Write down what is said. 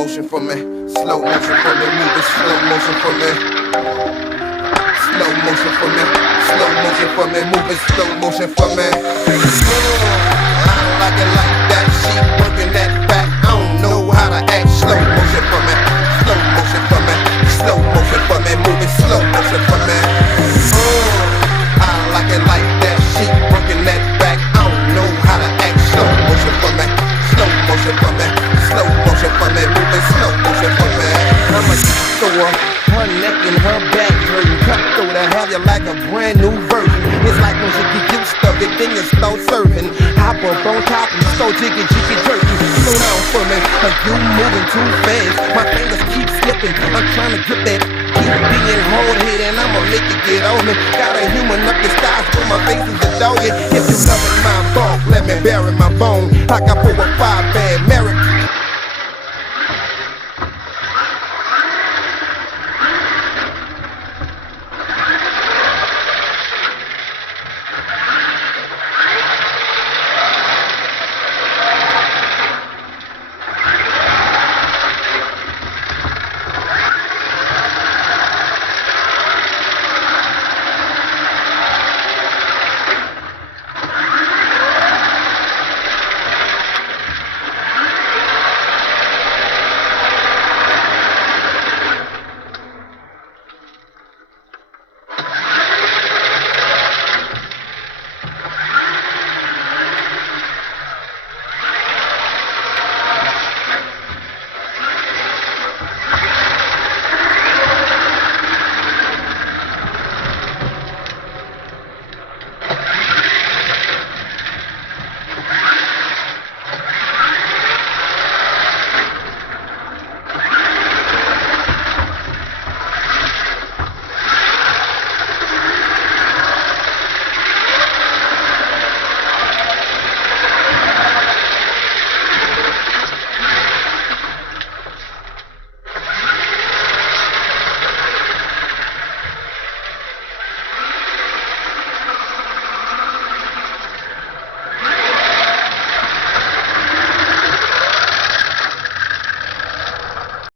motion for me, slow motion for me, move it slow motion for me. Slow motion for me, slow motion for me, move it slow motion for me. I don't like it like that, she working that back, I don't know how to act. Slow motion for me, slow motion for me, slow motion for me, move it slow motion for me. I don't like it like that, she working that back, I don't know how to act. Slow motion for me, slow motion for me, slow motion for me, move it slow motion for me. I'ma throw her neck and her back hurting, cut through to have you like a brand new version. It's like when you get used to it, then you start serving. Hop up on top and start jiggy jerky. Slow down for me, cause you moving too fast. My fingers keep slipping, I'm trying to grip that. Keep being hard-headed and I'ma make it get on me. Gotta human up your styles, but my face is a dog. If you loving my bulk, let me bury my bone. Like I pull a 5 bad Merrick.